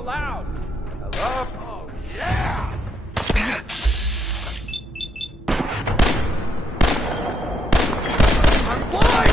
so loud? Hello? Oh, yeah! I'm blind!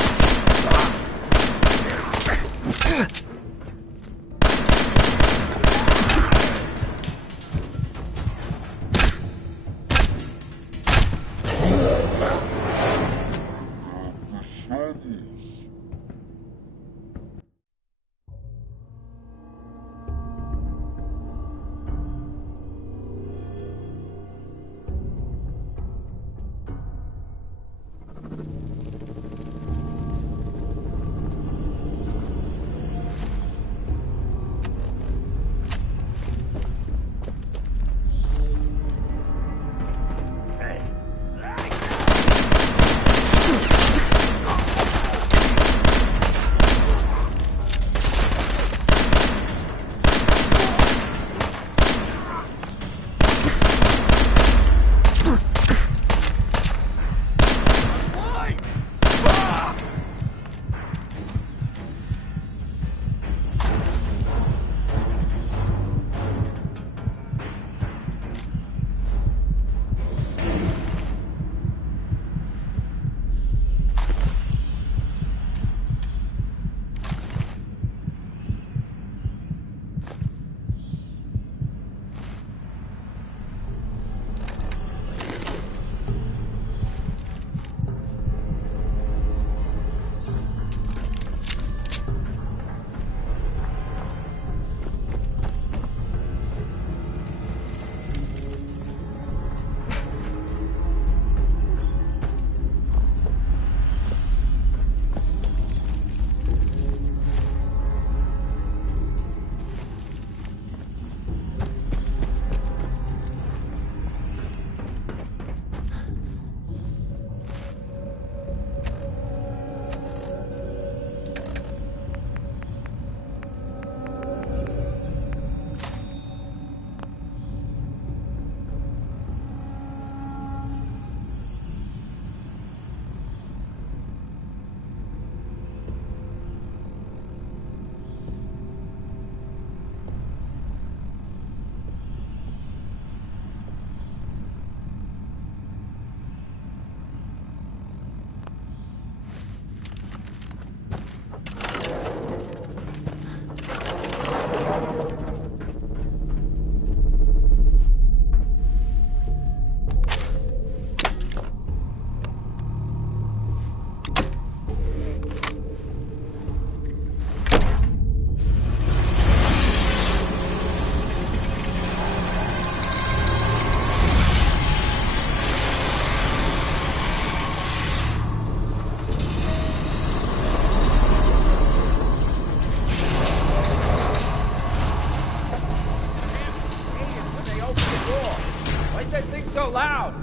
So loud!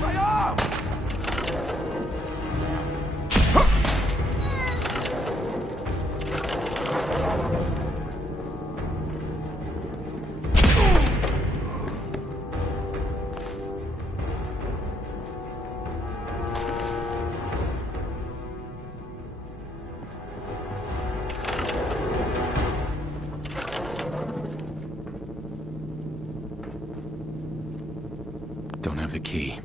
My arm! Don't have the key.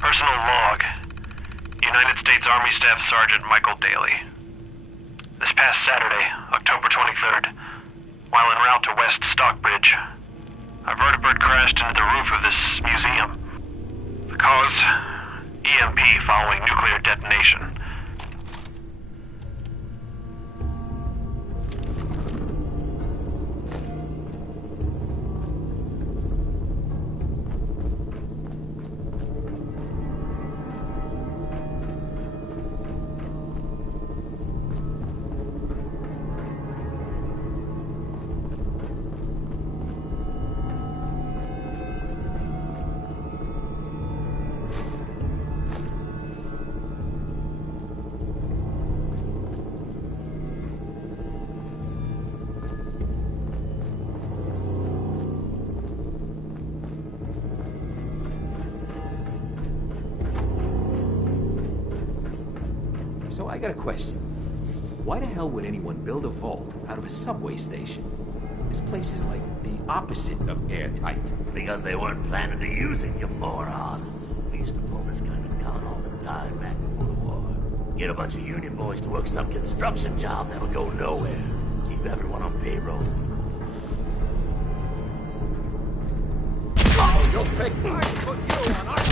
Personal log. United States Army Staff Sergeant Michael Daly. This past Saturday, October 23rd, while en route to West Stockbridge, a vertibird crashed into the roof of this museum. The cause? EMP following nuclear detonation. So I got a question. Why the hell would anyone build a vault out of a subway station? This place is like the opposite of airtight. Because they weren't planning to use it, you moron. We used to pull this kind of con all the time back before the war. Get a bunch of union boys to work some construction job that would go nowhere. Keep everyone on payroll. Oh, you'll take me. Put you on our...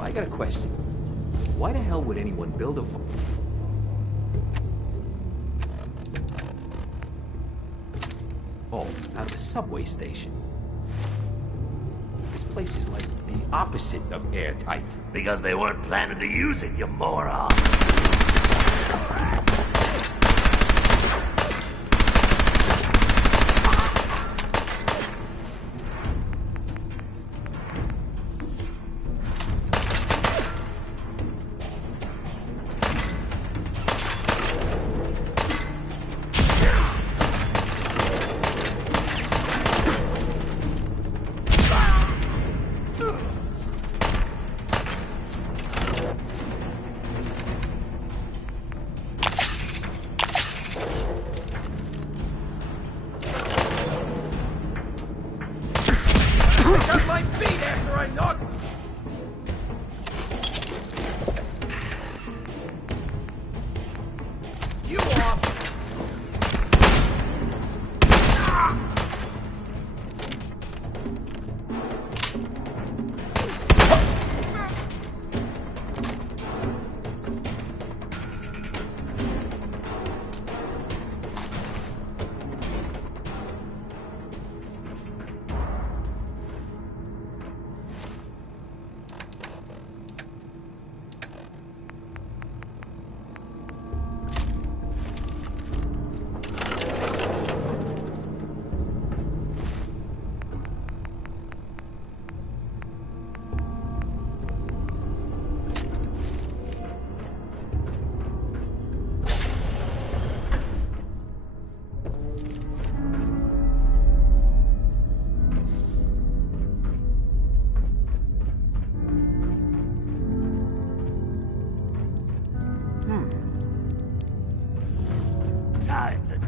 I got a question. Why the hell would anyone build a vault out of a subway station? This place is like the opposite of airtight. Because they weren't planning to use it, you moron. Pick up my feet after I knock... you off! Time to...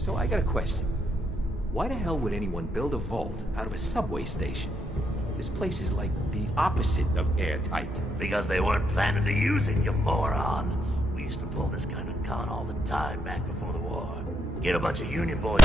So I got a question. Why the hell would anyone build a vault out of a subway station? This place is like the opposite of airtight. Because they weren't planning to use it, you moron. We used to pull this kind of con all the time back before the war. Get a bunch of Union boys.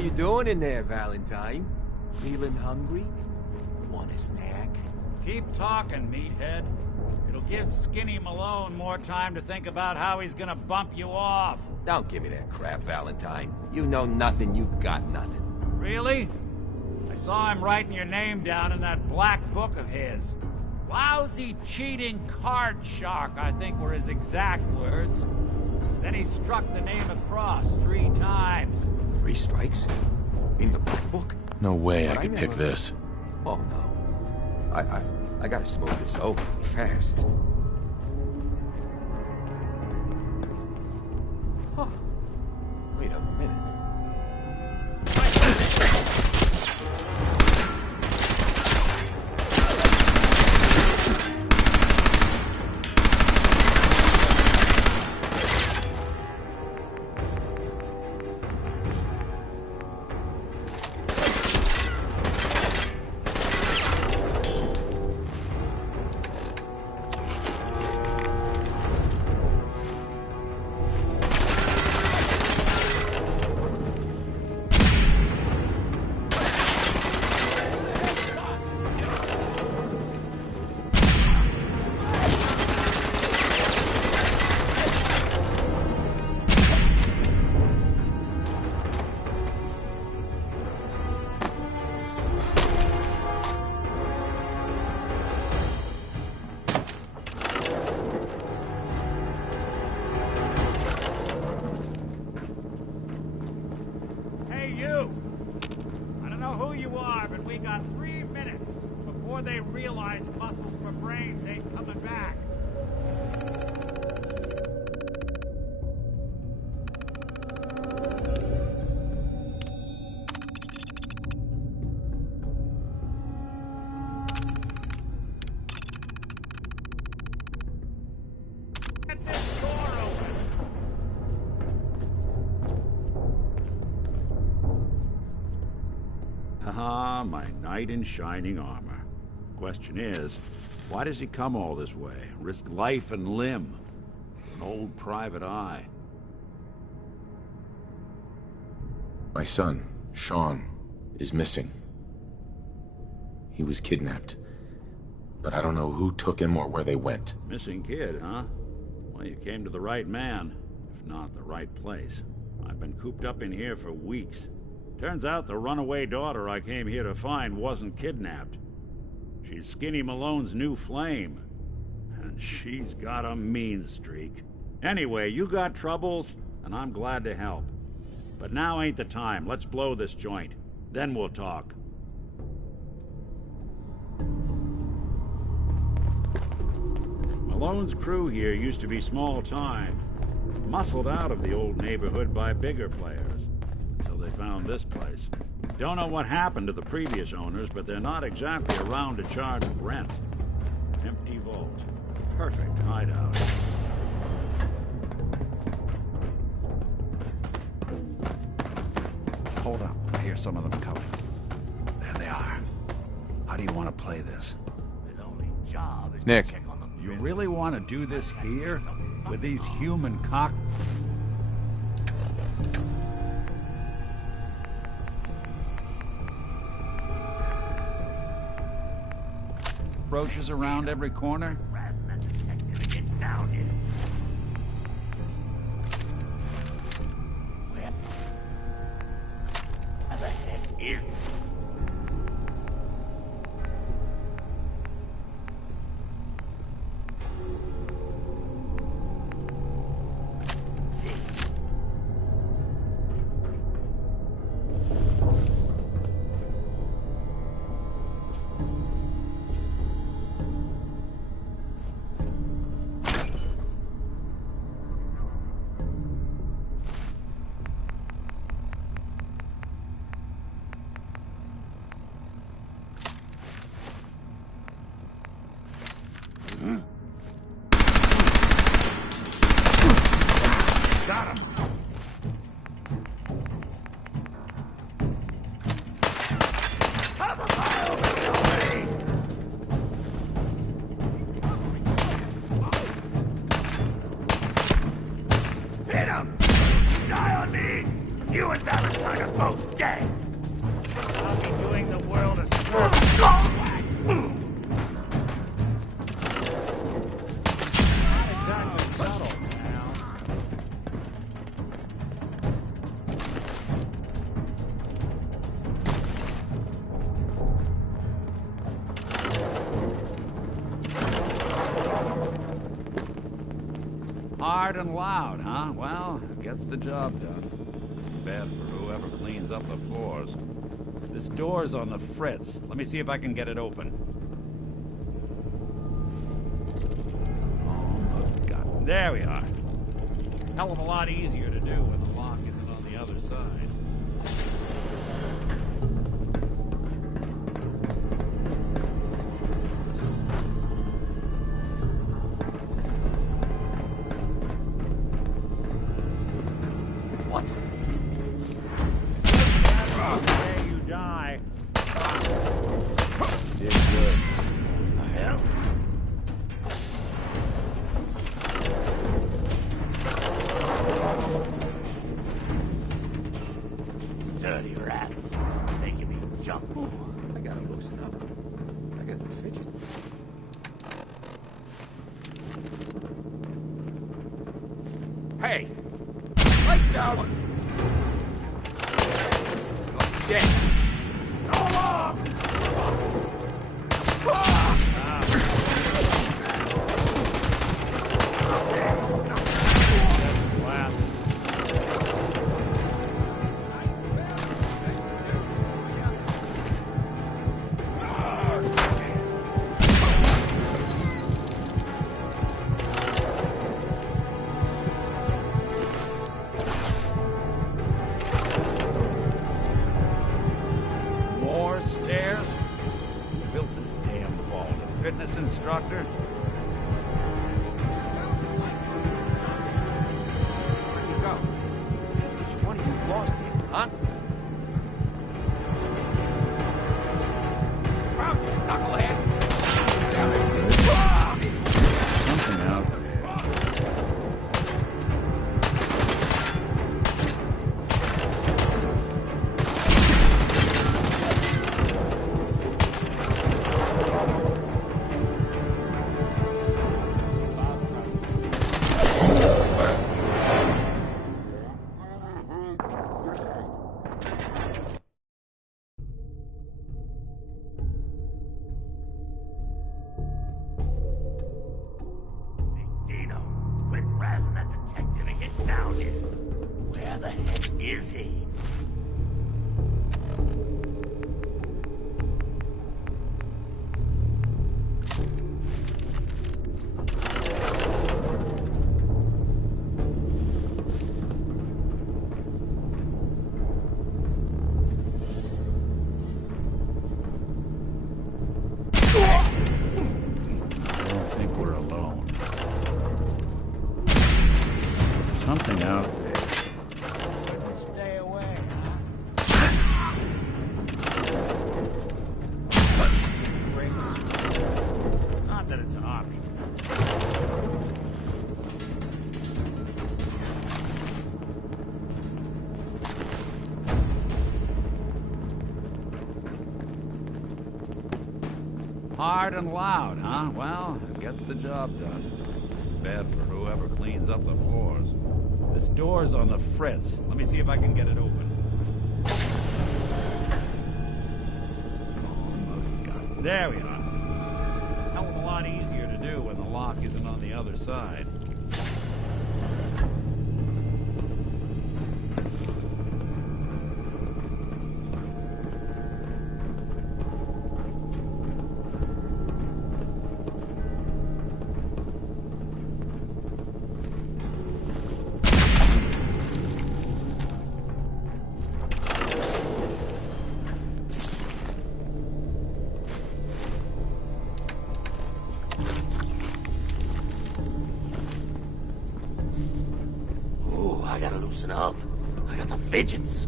you doing in there, Valentine? Feeling hungry? Want a snack? Keep talking, meathead. It'll give Skinny Malone more time to think about how he's gonna bump you off. Don't give me that crap, Valentine. You know nothing, you got nothing. Really? I saw him writing your name down in that black book of his. Lousy, cheating card shark, I think were his exact words. Then he struck the name across 3 times. 3 strikes? In the black book? No way But I could pick never- this. Oh, no. I gotta smooth this over fast. Huh. Wait a minute. Hey, you! I don't know who you are, but we got 3 minutes before they realize muscles for brains ain't coming back. Get this door open! Ah, my knight in shining armor. Question is, why does he come all this way? Risk life and limb? An old private eye. My son, Sean, is missing. He was kidnapped. But I don't know who took him or where they went. Missing kid, huh? Well, you came to the right man, if not the right place. I've been cooped up in here for weeks. Turns out the runaway daughter I came here to find wasn't kidnapped. She's Skinny Malone's new flame. And she's got a mean streak. Anyway, you got troubles, and I'm glad to help. But now ain't the time. Let's blow this joint. Then we'll talk. Malone's crew here used to be small time. Muscled out of the old neighborhood by bigger players. Till they found this place. Don't know what happened to the previous owners, but they're not exactly around to charge rent. Empty vault. Perfect hideout. Hold up. I hear some of them coming. There they are. How do you want to play this? His only job is Nick. to check on the You really want to do this here? With these human cock... roaches around every corner? harassing that detective to get down here. Where the heck is... See? Got him! Come a mile away! Hit him! Die on me! You and Valentine are both dead! Hard and loud, huh? Well, gets the job done. Bad for whoever cleans up the floors. This door's on the fritz. Let me see if I can get it open. Almost got it. There we are. Hell of a lot easier to do when the lock isn't on the other side. What? There you die. Did good. The hell? Dirty rats. Making me jump. I gotta loosen up. I got the fidget. Hey! Light down! You're dead! So long! More stairs? Who built this damn vault? A fitness instructor? Where'd you go? Which one of you lost him, huh? Found you, knucklehead! Something out there. Hey, Dino, quit razzing that detective and get down here. Where the heck is he? I don't think we're alone. Something out there. Stay away, huh? Not that it's an option. Hard and loud, huh? Well, gets the job done. Bad for whoever cleans up the floors. This door's on the fritz. Let me see if I can get it open. Almost got it. There we are. Hell of a lot easier to do when the lock isn't on the other side. Ooh, I gotta loosen up. I got the fidgets.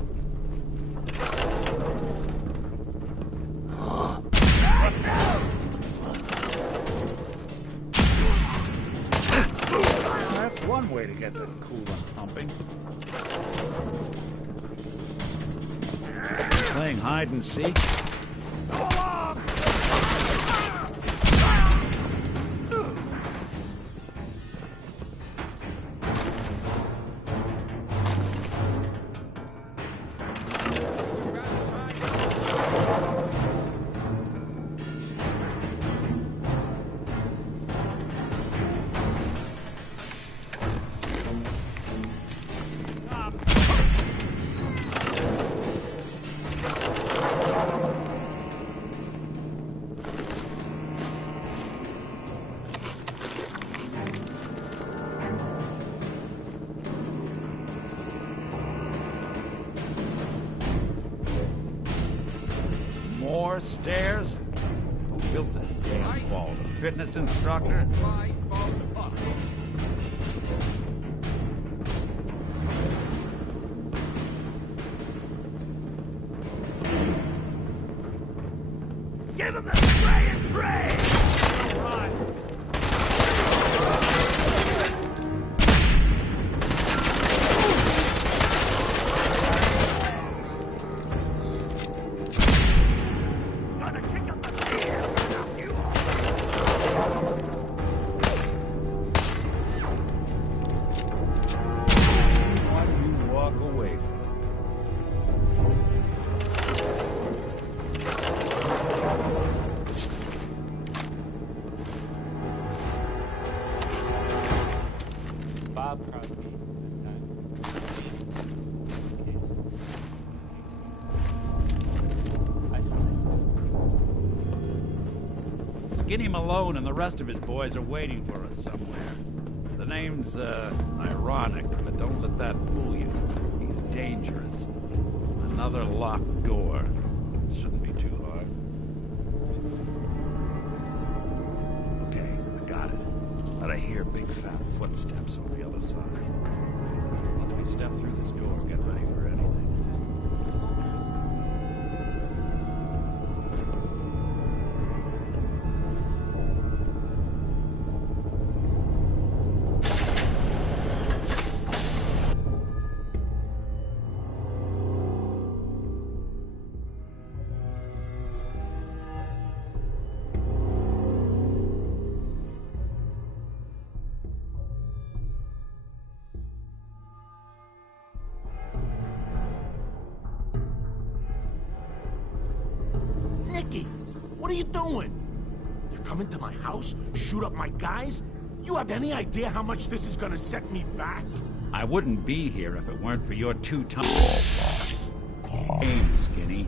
That's one way to get the coolant pumping. Playing hide and seek? floor, stairs? Who built this damn vault? A fitness instructor? My fault. Up. Give him the spray and pray! Gonna kick up the fear without you all. What do you walk away from? Bob Crosby this time. Skinny Malone and the rest of his boys are waiting for us somewhere. The name's, ironic, but don't let that fool you. He's dangerous. Another locked door. Shouldn't be too hard. Okay, I got it. But I hear big fat footsteps on the other side. Once we step through this door, get ready for anything. Nicky, what are you doing? You come into my house, shoot up my guys? You have any idea how much this is gonna set me back? I wouldn't be here if it weren't for your two-time aim, Skinny.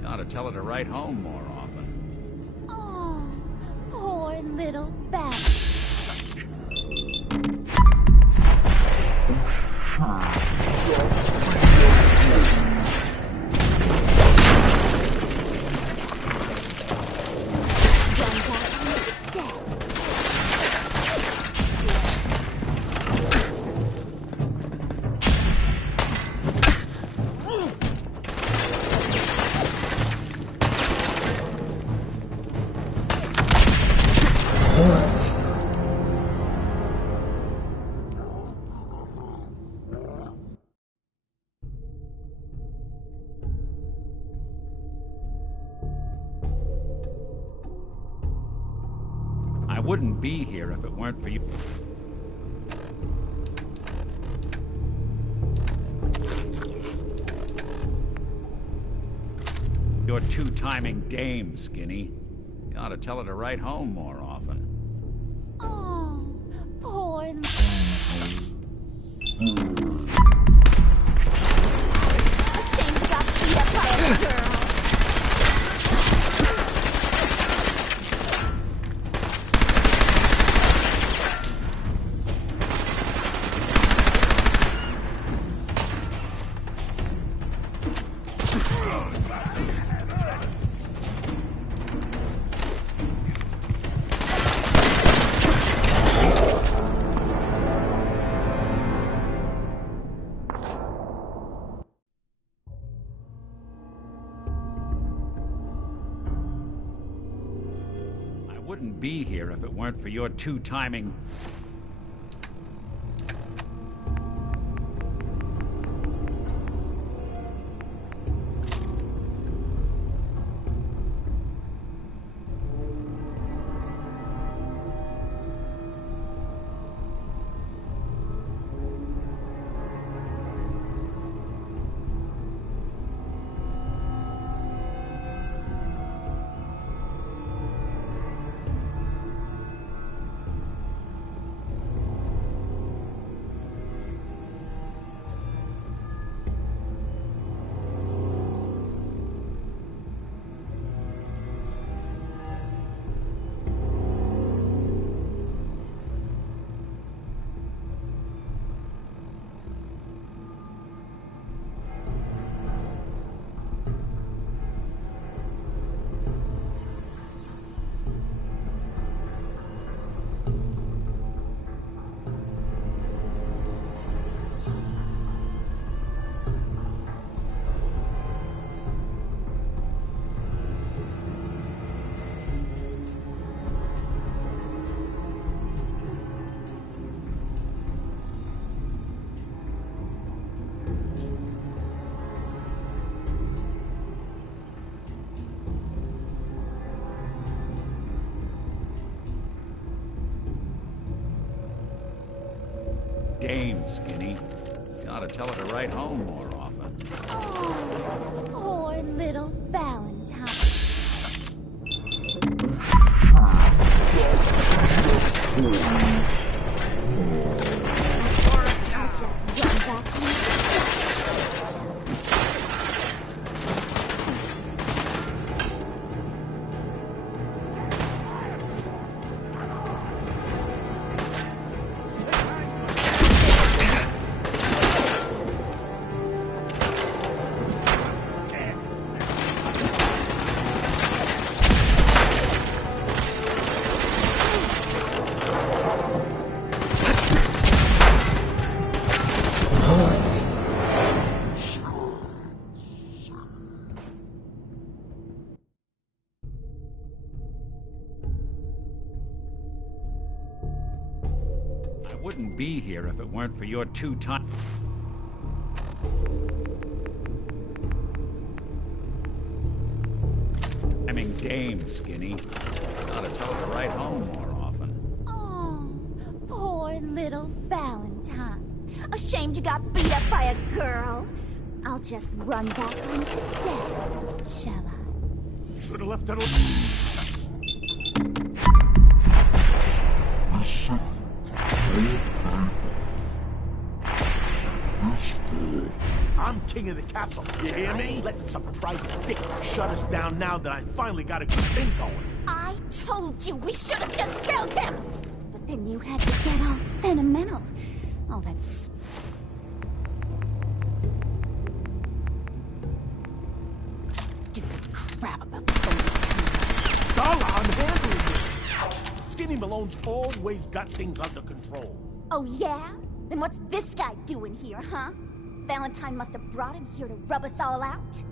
You ought to tell her to write home more often. Oh, poor little bat. I wouldn't be here if it weren't for you. Your two-timing dame, Skinny. You ought to tell her to write home more often. Oh, poor. Ashamed you got beat up by a girl. Wouldn't be here if it weren't for your two-timing. dame, Skinny. You ought to tell her to write home more often. Oh, poor little Valentine. I'll just run back I wouldn't be here if it weren't for your two-time... dame, Skinny. You ought to tell her to write home more often. Oh, poor little Valentine. Ashamed you got beat up by a girl. I'll just run back home to dad, shall I? Should have left that I'm king of the castle, you hear me? Letting some private dick shut us down now that I finally got a good thing going. I told you we should have just killed him! But then you had to get all sentimental. Oh, that's... Stupid crap about the phony. Darla, I'm handling this. Skinny Malone's always got things under control. Oh, yeah? Then what's this guy doing here, huh? Valentine must have brought him here to rub us all out.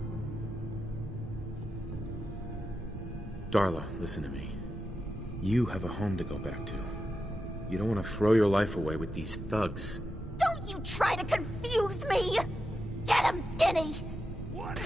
Darla, listen to me. You have a home to go back to. You don't want to throw your life away with these thugs. Don't you try to confuse me! Get him, Skinny! What?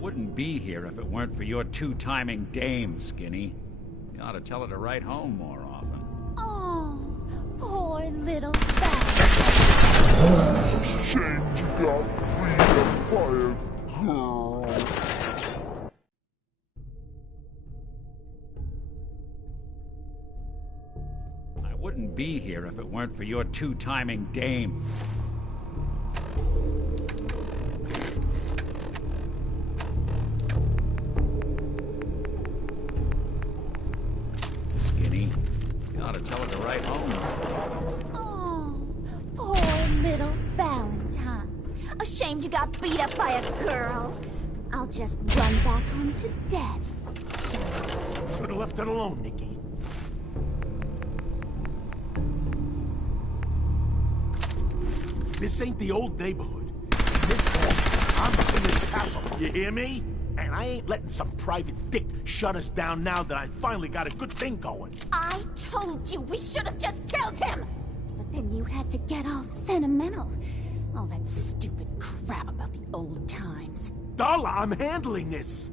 Wouldn't be here if it weren't for your two-timing dame, Skinny. You ought to tell her to write home more often. Oh, poor little bastard. Shame you got beat up by a girl. I wouldn't be here if it weren't for your two-timing dame. home. Oh, poor little Valentine. Ashamed you got beat up by a girl. I'll just run back home to Daddy, shall I? Should've left it alone, Nikki. This ain't the old neighborhood. In this home, I'm the king of the castle. You hear me? And I ain't letting some private dick shut us down now that I finally got a good thing going. I told you we should have just killed him! But then you had to get all sentimental. All that stupid crap about the old times. Darla, I'm handling this.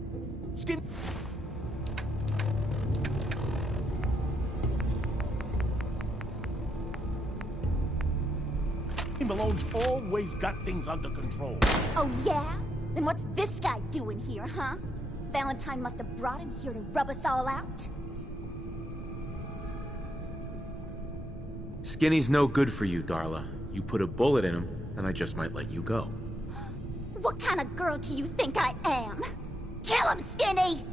Skin... Malone's always got things under control. Oh, yeah? Then what's this guy doing here, huh? Valentine must have brought him here to rub us all out. Skinny's no good for you, Darla. You put a bullet in him, and I just might let you go. What kind of girl do you think I am? Kill him, Skinny!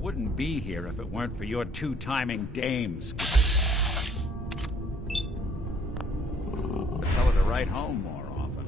Wouldn't be here if it weren't for your two-timing dames. Tell her to write home more often.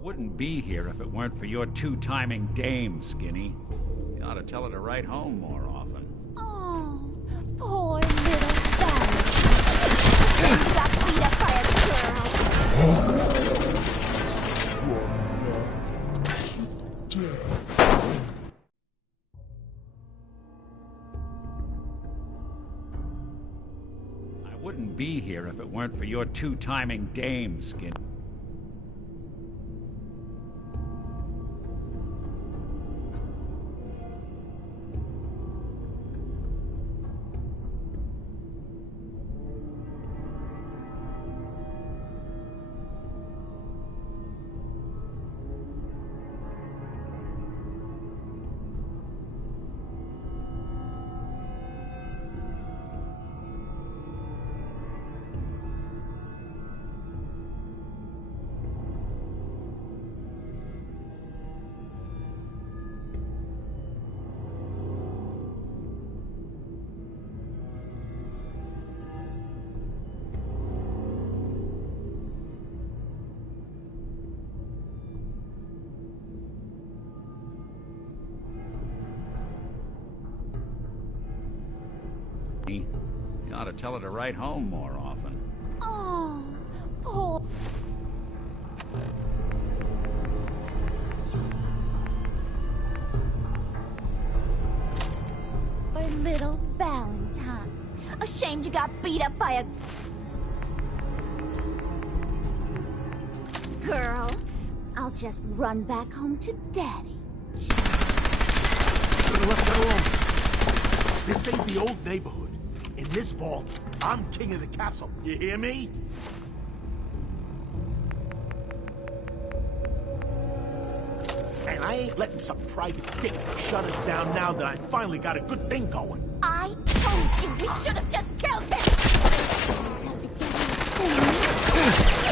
Wouldn't be here if it weren't for your two-timing dame, Skinny. You ought to tell her to write home more often. Oh, poor little Valentine. You got beat up by a girl. I wouldn't be here if it weren't for your two-timing dame, Skinny. You ought to tell her to write home more often. Oh, poor... little Valentine. Ashamed you got beat up by a... girl. I'll just run back home to Daddy. Should've left that alone. This ain't the old neighborhood. In this vault, I'm king of the castle. You hear me? And I ain't letting some private dick shut us down now that I finally got a good thing going. I told you we should have just killed him! Got to get him soon.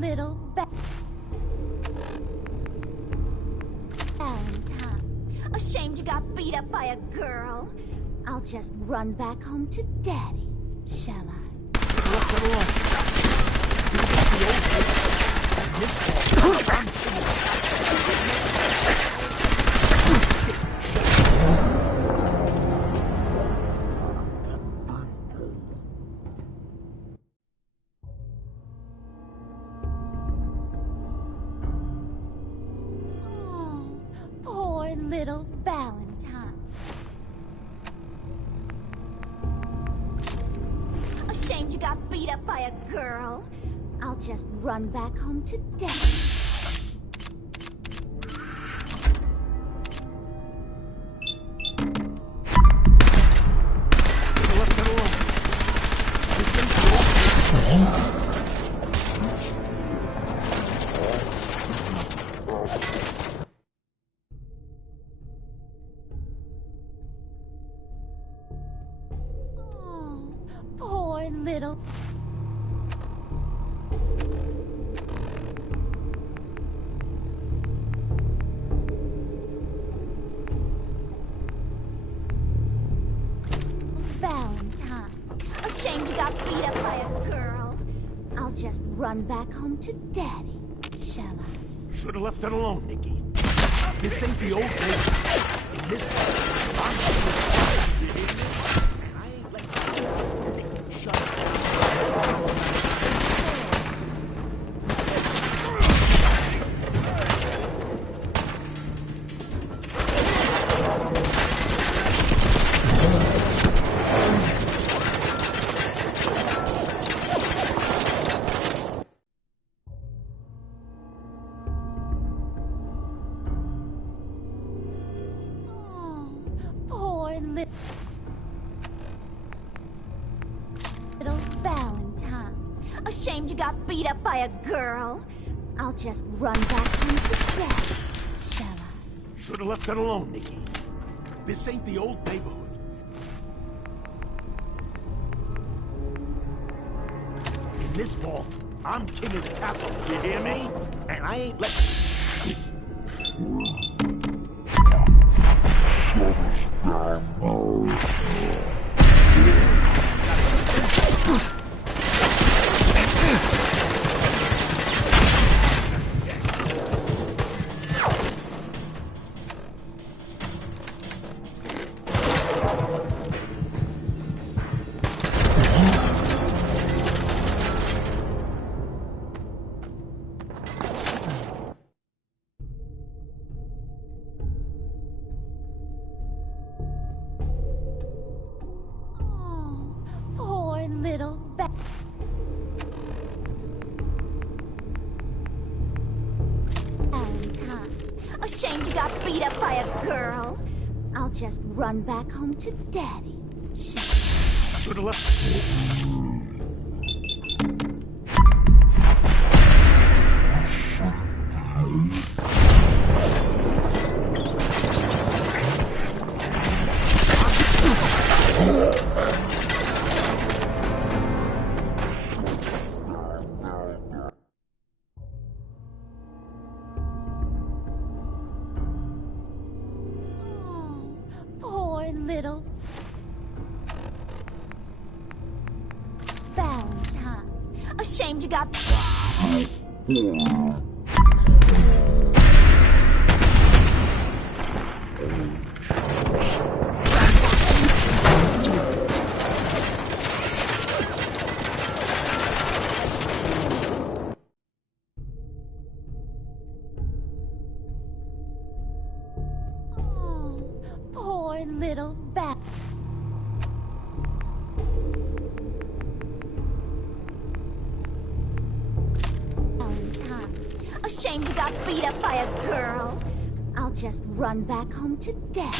Little Valentine. Ashamed you got beat up by a girl. I'll just run back home to Daddy, shall I? Little Valentine. Ashamed you got beat up by a girl. I'll just run back home to Daddy. Little Valentine. Ashamed you got beat up by a girl. I'll just run back home to Daddy, shall I? Should have left that alone, Nikki. This ain't the old days. In this I'm I ain't letting shut up. Little Valentine. Ashamed you got beat up by a girl. I'll just run back home to Daddy, shall I? Should have left that alone, Nikki. This ain't the old neighborhood. In this vault, I'm king of the castle. You hear me? And I ain't letting... Ashamed you got beat up by a girl? I'll just run back home to Daddy. Shall I? Should have left. Poor little Valentine. Ashamed you got... Poor little Valentine. Ashamed you got beat up by a girl? I'll just run back home to Daddy.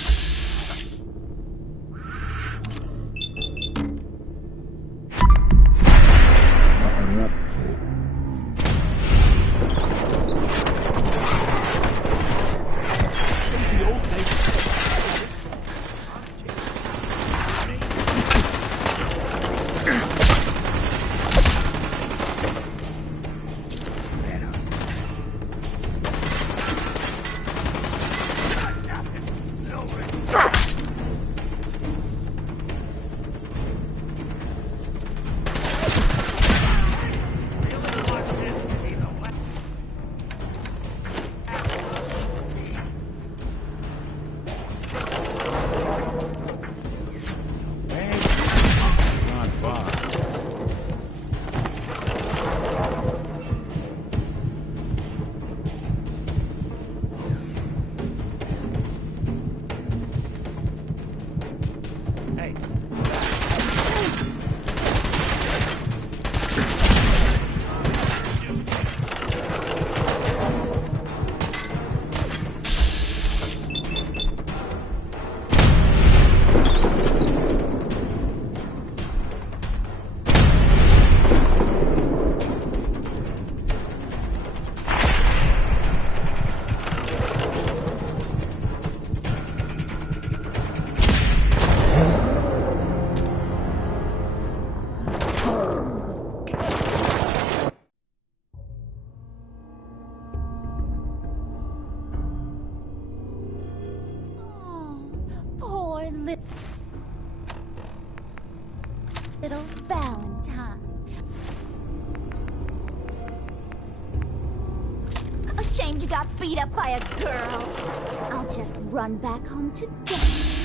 Little Valentine. Ashamed you got beat up by a girl? I'll just run back home to Daddy.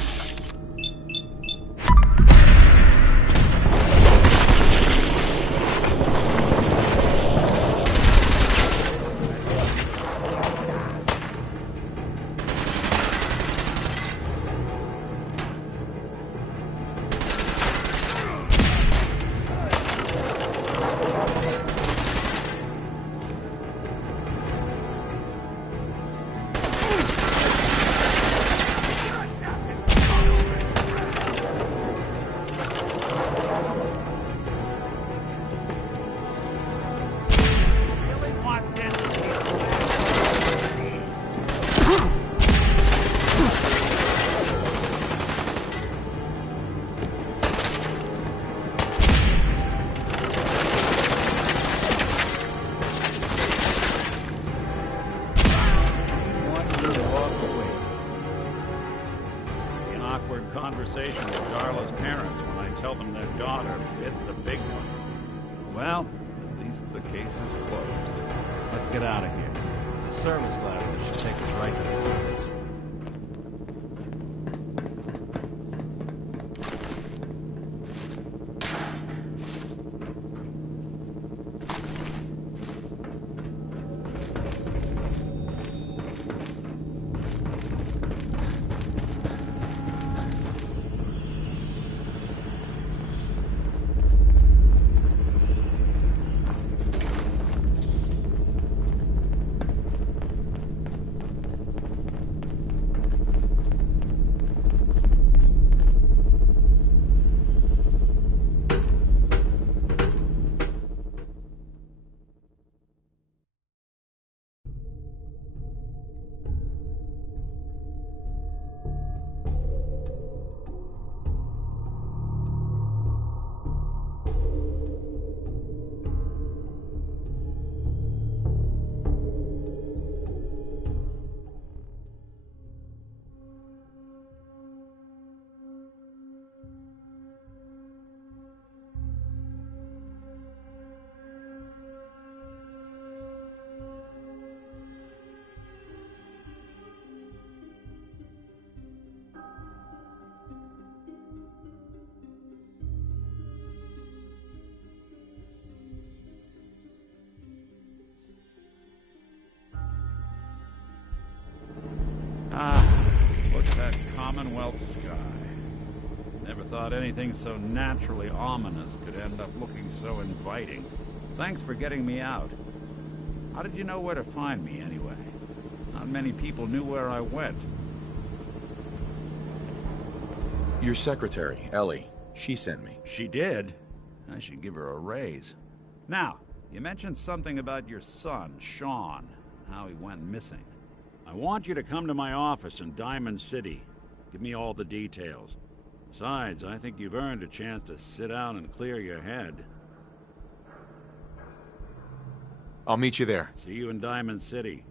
Conversation with Darla's parents when I tell them their daughter bit the big one. Well, at least the case is closed. Let's get out of here. There's a service ladder that should take us right to the surface. sky. Never thought anything so naturally ominous could end up looking so inviting. Thanks for getting me out. How did you know where to find me, anyway? Not many people knew where I went. Your secretary, Ellie, she sent me. She did? I should give her a raise. Now, you mentioned something about your son, Sean, how he went missing. I want you to come to my office in Diamond City. Give me all the details. Besides, I think you've earned a chance to sit down and clear your head. I'll meet you there. See you in Diamond City.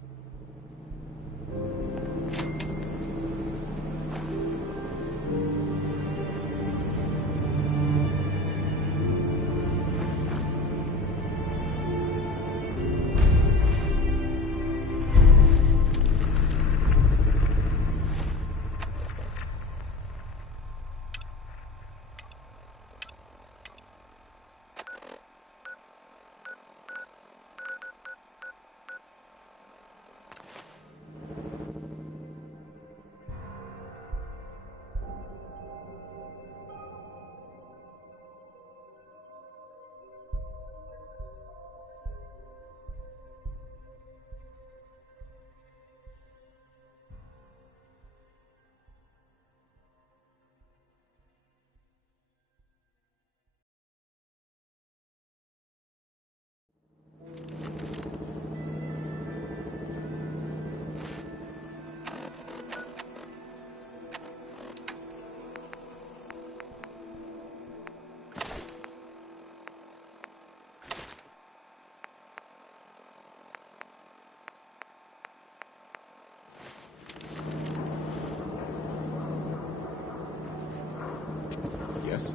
Yes?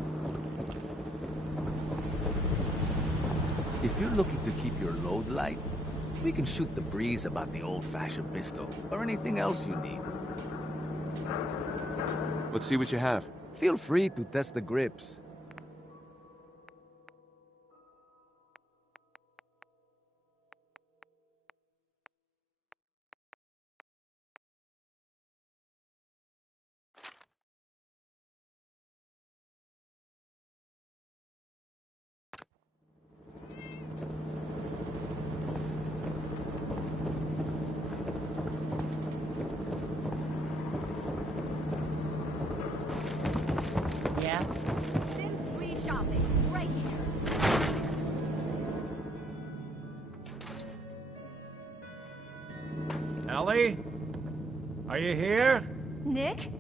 If you're looking to keep your load light, we can shoot the breeze about the old-fashioned pistol, or anything else you need. Let's see what you have. Feel free to test the grips. Yeah? Sim free shopping, right here. Ellie? Are you here? Nick?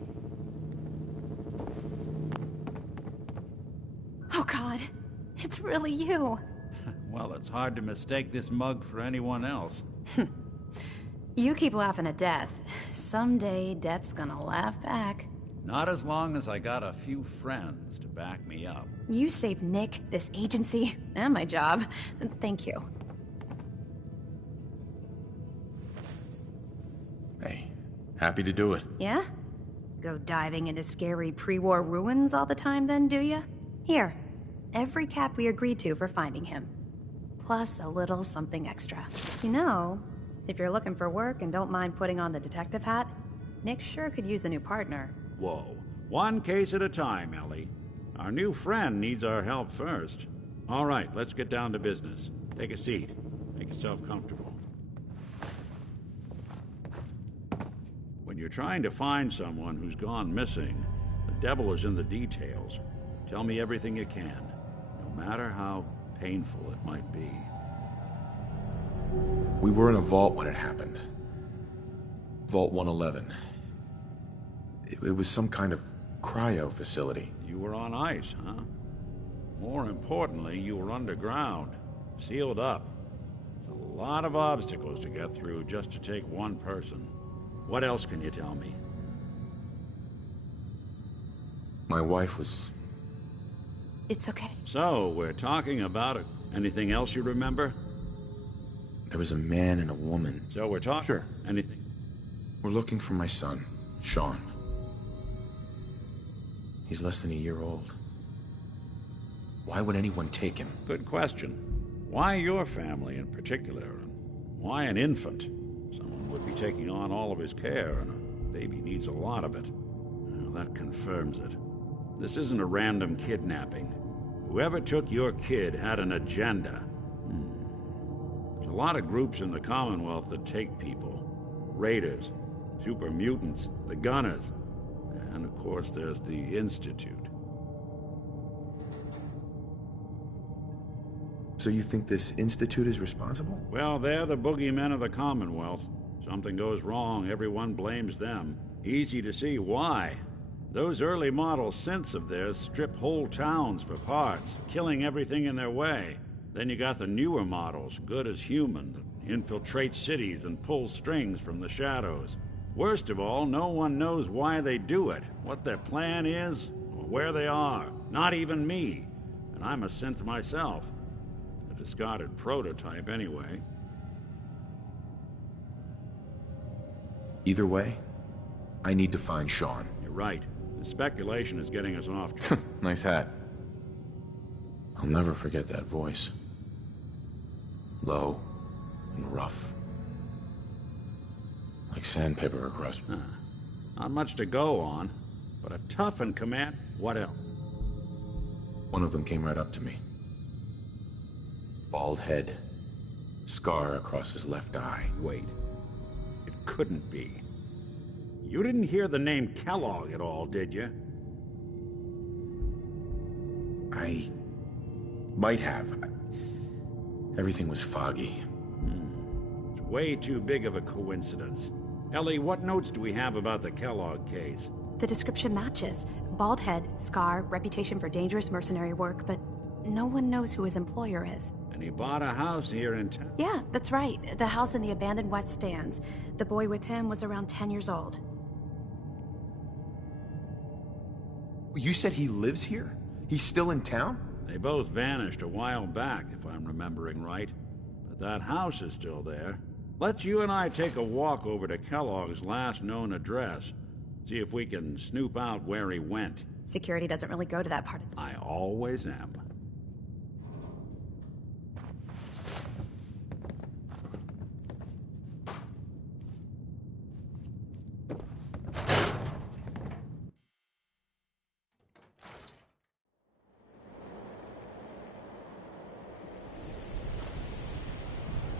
Oh God, it's really you. Well, it's hard to mistake this mug for anyone else. You keep laughing at death. Someday, death's gonna laugh back. Not as long as I got a few friends to back me up. You saved Nick, this agency, and my job. Thank you. Hey, happy to do it. Yeah? Go diving into scary pre-war ruins all the time then, do ya? Here, every cap we agreed to for finding him. Plus a little something extra. You know, if you're looking for work and don't mind putting on the detective hat, Nick sure could use a new partner. Whoa. One case at a time, Ellie. Our new friend needs our help first. All right, let's get down to business. Take a seat. Make yourself comfortable. When you're trying to find someone who's gone missing, the devil is in the details. Tell me everything you can, no matter how painful it might be. We were in a vault when it happened. Vault 111. It was some kind of cryo facility. You were on ice, huh? More importantly, you were underground, sealed up. It's a lot of obstacles to get through just to take one person. What else can you tell me? My wife was... It's okay. So, we're talking about it. Anything else you remember? There was a man and a woman. So we're talking... Sure. Anything? We're looking for my son, Sean. He's less than a year old. Why would anyone take him? Good question. Why your family in particular? And why an infant? Someone would be taking on all of his care, and a baby needs a lot of it. Well, that confirms it. This isn't a random kidnapping. Whoever took your kid had an agenda. There's a lot of groups in the Commonwealth that take people. Raiders, super mutants, the Gunners, and of course there's the Institute. So you think this Institute is responsible? Well, they're the boogeymen of the Commonwealth. Something goes wrong, everyone blames them. Easy to see why. Those early model synths of theirs strip whole towns for parts, killing everything in their way. Then you got the newer models, good as human, that infiltrate cities and pull strings from the shadows. Worst of all, no one knows why they do it, what their plan is, or where they are. Not even me. And I'm a synth myself. A discarded prototype, anyway. Either way, I need to find Sean. You're right. The speculation is getting us off track. Nice hat. I'll never forget that voice. Low and rough. Like sandpaper across... Not much to go on, but a tough and command... What else? One of them came right up to me. Bald head. Scar across his left eye. Wait. It couldn't be. You didn't hear the name Kellogg at all, did you? I... might have. Everything was foggy. It's way too big of a coincidence. Ellie, what notes do we have about the Kellogg case? The description matches. Bald head, scar, reputation for dangerous mercenary work, but no one knows who his employer is. And he bought a house here in town? Yeah, that's right. The house in the abandoned West Stands. The boy with him was around 10 years old. You said he lives here? He's still in town? They both vanished a while back, if I'm remembering right. But that house is still there. Let's you and I take a walk over to Kellogg's last known address. See if we can snoop out where he went. Security doesn't really go to that part of the... I always am.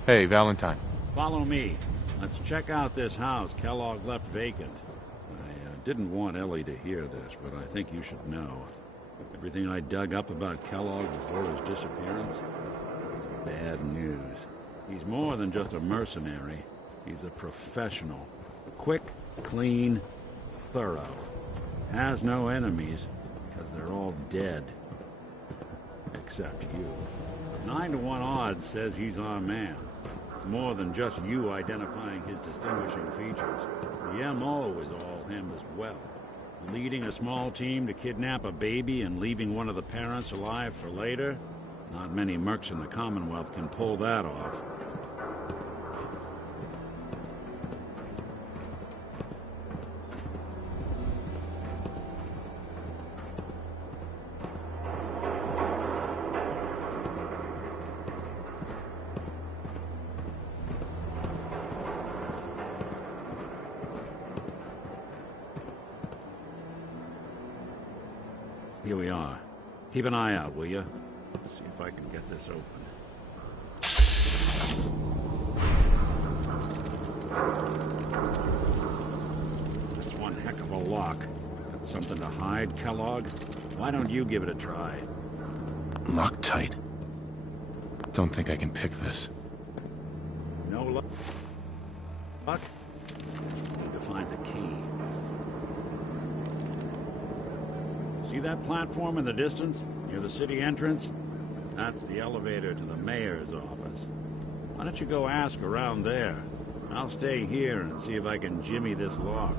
Hey, Valentine. Follow me. Let's check out this house Kellogg left vacant. I didn't want Ellie to hear this, but I think you should know. Everything I dug up about Kellogg before his disappearance is bad news. He's more than just a mercenary. He's a professional. Quick, clean, thorough. Has no enemies, because they're all dead. Except you. 9 to 1 odds says he's our man. It's more than just you identifying his distinguishing features. The MO is all him as well. Leading a small team to kidnap a baby and leaving one of the parents alive for later? Not many mercs in the Commonwealth can pull that off. Here we are. Keep an eye out, will you? See if I can get this open. That's one heck of a lock. Got something to hide, Kellogg? Why don't you give it a try? Locked tight. Don't think I can pick this. No luck? Luck? Need to find the key. See that platform in the distance, near the city entrance? That's the elevator to the mayor's office. Why don't you go ask around there? I'll stay here and see if I can jimmy this lock.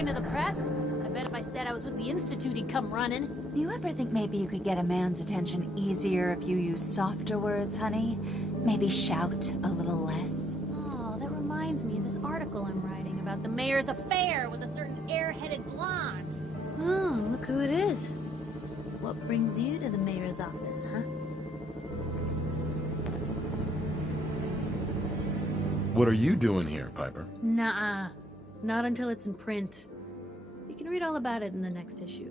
talking to the press? I bet if I said I was with the Institute, he'd come running. You ever think maybe you could get a man's attention easier if you use softer words, honey? Maybe shout a little less? Oh, that reminds me of this article I'm writing about the mayor's affair with a certain airheaded blonde. Oh, look who it is. What brings you to the mayor's office, huh? What are you doing here, Piper? Nuh-uh. Not until it's in print. You can read all about it in the next issue.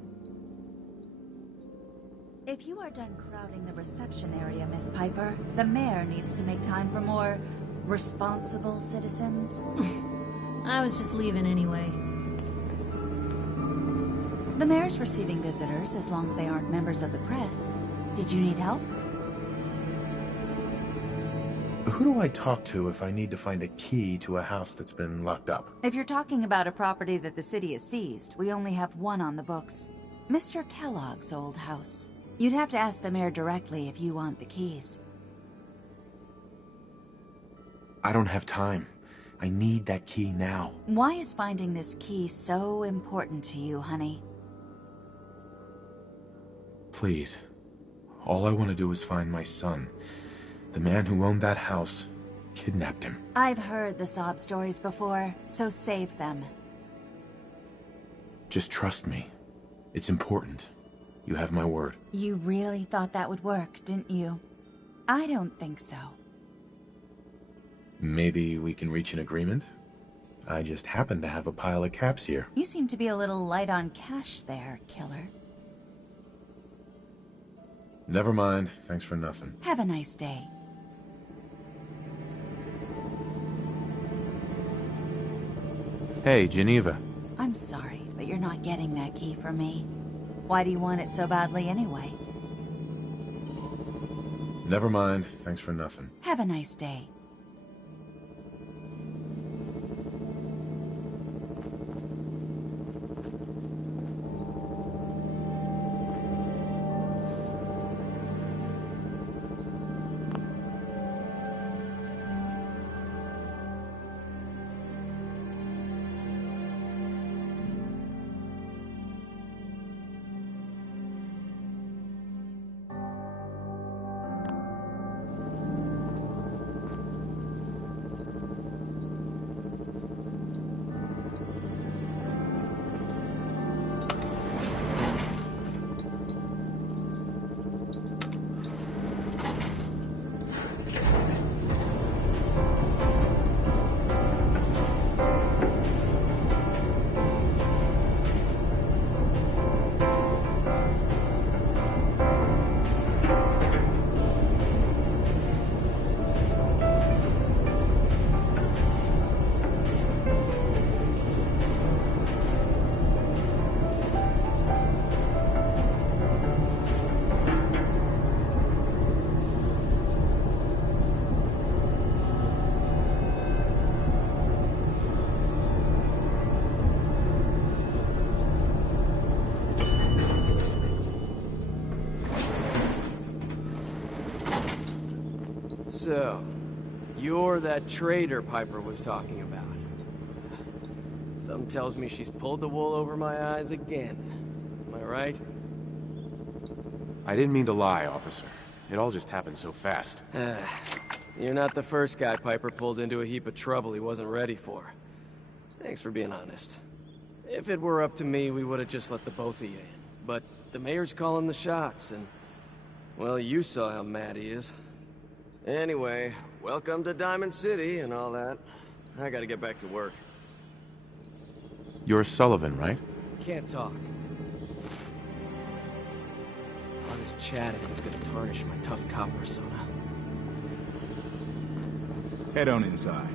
If you are done crowding the reception area, Miss Piper, the mayor needs to make time for more responsible citizens. I was just leaving anyway. The mayor's receiving visitors as long as they aren't members of the press. Did you need help? Who do I talk to if I need to find a key to a house that's been locked up? If you're talking about a property that the city has seized, we only have one on the books. Mr. Kellogg's old house. You'd have to ask the mayor directly if you want the keys. I don't have time. I need that key now. Why is finding this key so important to you, honey? Please. All I want to do is find my son. The man who owned that house kidnapped him. I've heard the sob stories before, so save them. Just trust me. It's important. You have my word. You really thought that would work, didn't you? I don't think so. Maybe we can reach an agreement? I just happen to have a pile of caps here. You seem to be a little light on cash there, killer. Never mind. Thanks for nothing. Have a nice day. Hey, Geneva. I'm sorry, but you're not getting that key from me. Why do you want it so badly anyway? Never mind. Thanks for nothing. Have a nice day. So, you're that traitor Piper was talking about. Something tells me she's pulled the wool over my eyes again. Am I right? I didn't mean to lie, officer. It all just happened so fast. You're not the first guy Piper pulled into a heap of trouble he wasn't ready for. Thanks for being honest. If it were up to me, we would have just let the both of you in. But the mayor's calling the shots, and... well, you saw how mad he is. Anyway, welcome to Diamond City and all that. I gotta get back to work. You're Sullivan, right? Can't talk. All this chatting is gonna tarnish my tough cop persona. Head on inside.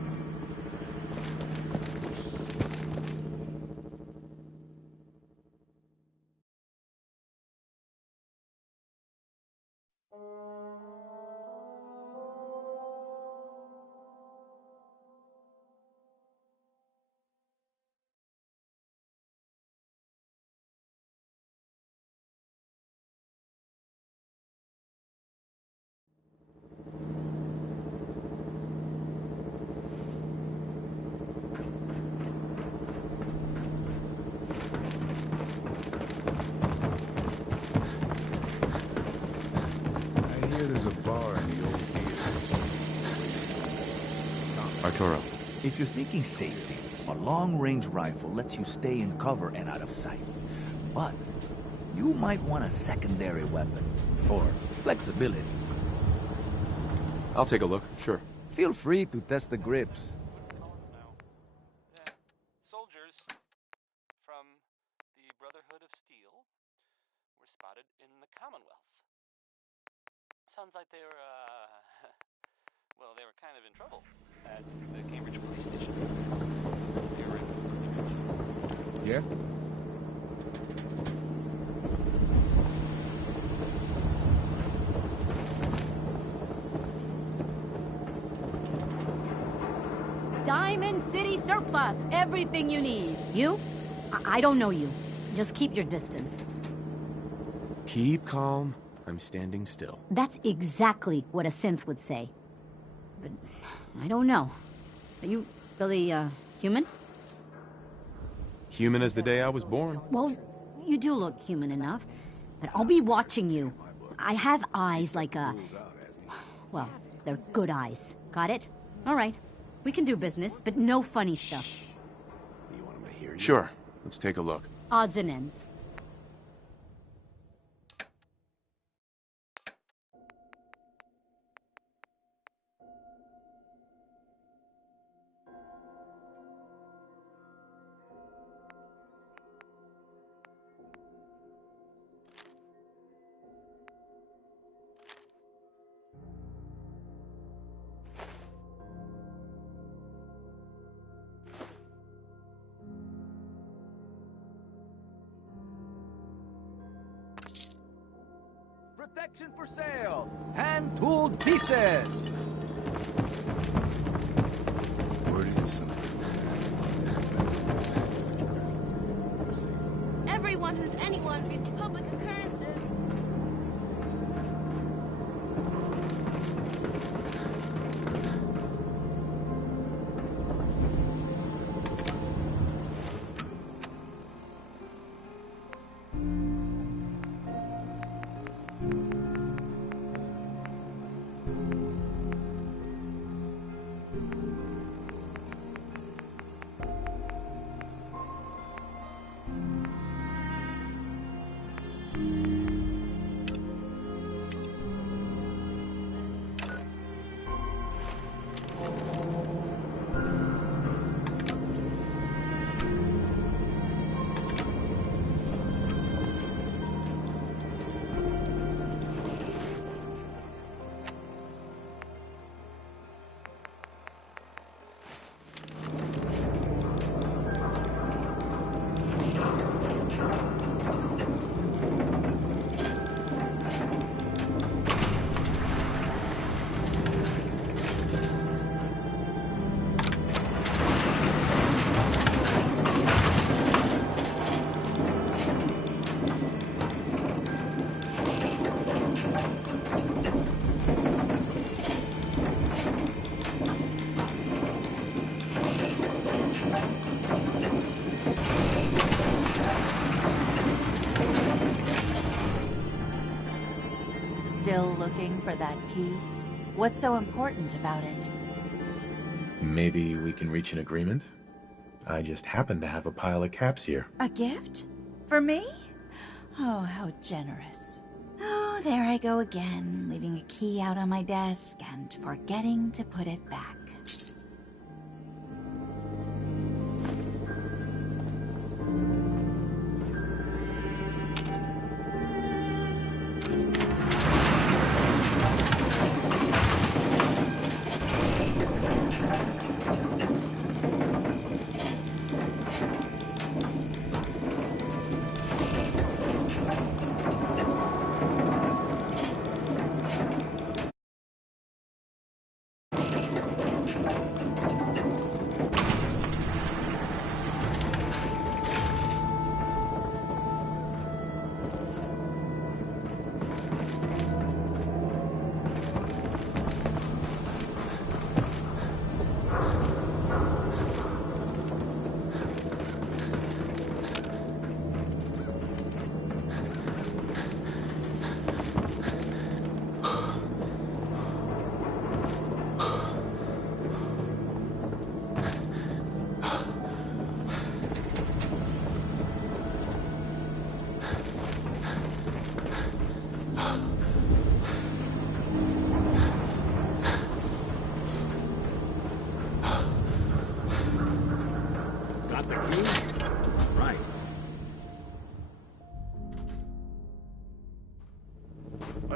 Arturo. If you're thinking safety, a long-range rifle lets you stay in cover and out of sight. But you might want a secondary weapon for flexibility. I'll take a look, sure. Feel free to test the grips. Soldiers from the Brotherhood of Steel were spotted in the Commonwealth. Sounds like they were, well, they were kind of in trouble at the Cambridge police station. They were in. Yeah? Diamond City Surplus. Everything you need. You? I don't know you. Just keep your distance. Keep calm. I'm standing still. That's exactly what a synth would say. But I don't know. Are you really, human? Human as the day I was born. Well, you do look human enough. But I'll be watching you. I have eyes like a... Well, they're good eyes. Got it? All right. We can do business, but no funny stuff. Sure. Let's take a look. Odds and ends. Protection for sale! Hand-tooled pieces! Word is Everyone who's anyone reads public occurrences. Still looking for that key? What's so important about it? Maybe we can reach an agreement? I just happen to have a pile of caps here. A gift? For me? Oh, how generous. Oh, there I go again, leaving a key out on my desk and forgetting to put it back.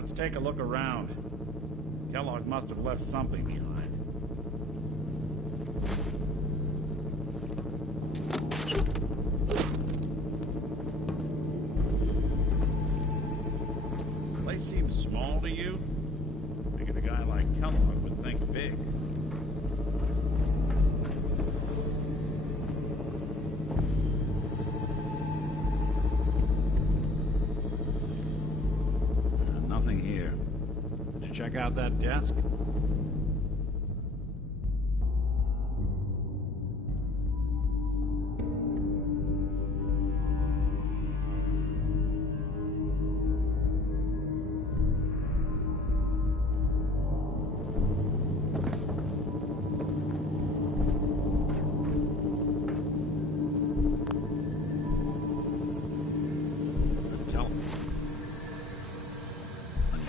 Let's take a look around. Kellogg must have left something behind. The place seems small to you? Figured a guy like Kellogg would think big. Nothing here. Did you check out that desk?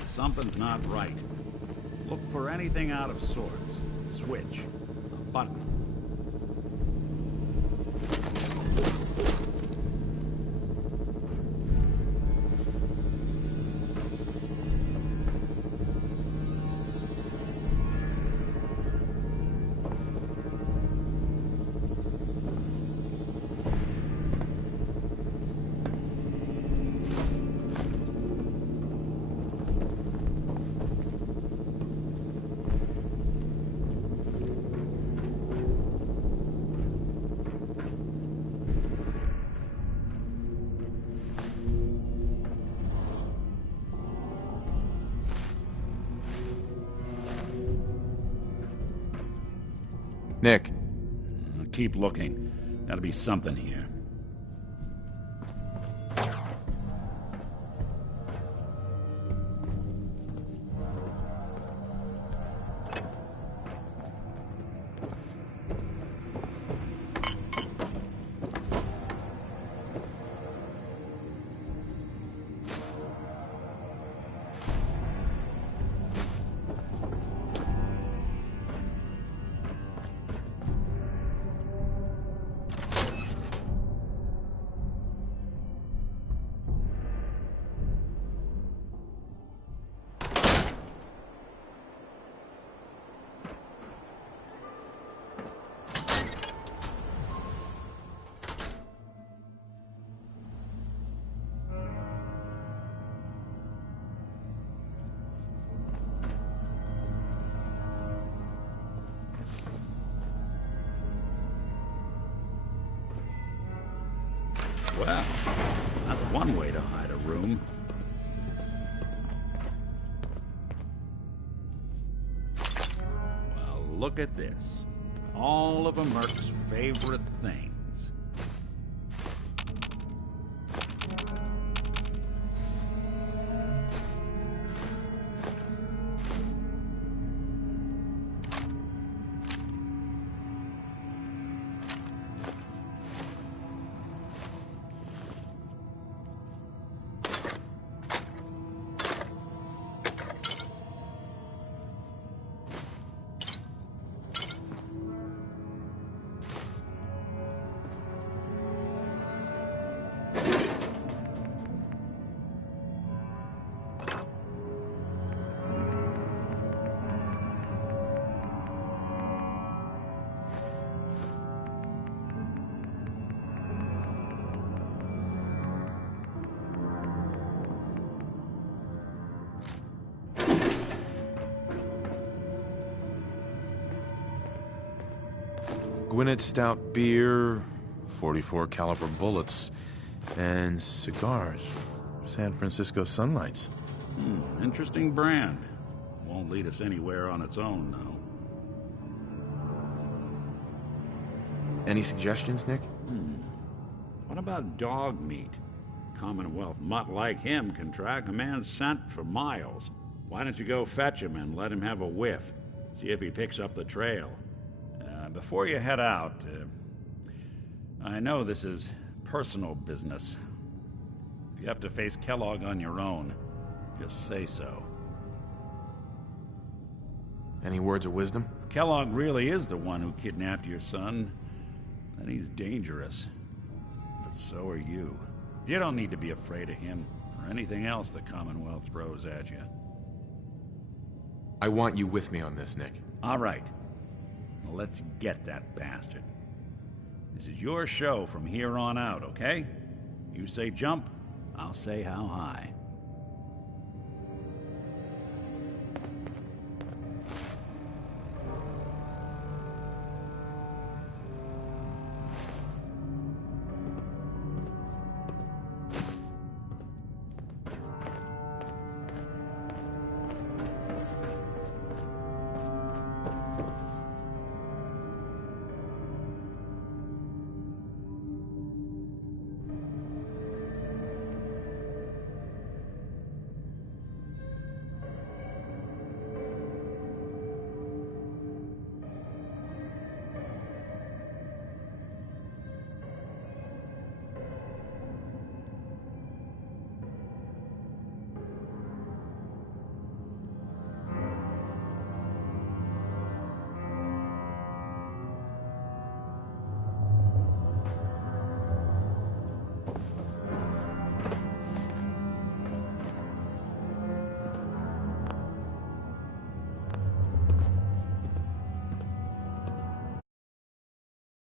Something's not right. Look for anything out of sorts. Switch. A button. Nick. Keep looking. Gotta be something here. Well, that's one way to hide a room. Well, look at this. All of a merc's favorite things. Gwinnett Stout beer, 44 caliber bullets, and cigars. San Francisco Sunlights. Interesting brand. Won't lead us anywhere on its own, though. Any suggestions, Nick? What about dog meat? Commonwealth mutt like him can track a man's scent for miles. Why don't you go fetch him and let him have a whiff? See if he picks up the trail. Before you head out, I know this is personal business. If you have to face Kellogg on your own, just say so. Any words of wisdom? Kellogg really is the one who kidnapped your son. Then he's dangerous. But so are you. You don't need to be afraid of him or anything else the Commonwealth throws at you. I want you with me on this, Nick. All right. Well, let's get that bastard. This is your show from here on out, okay? You say jump, I'll say how high.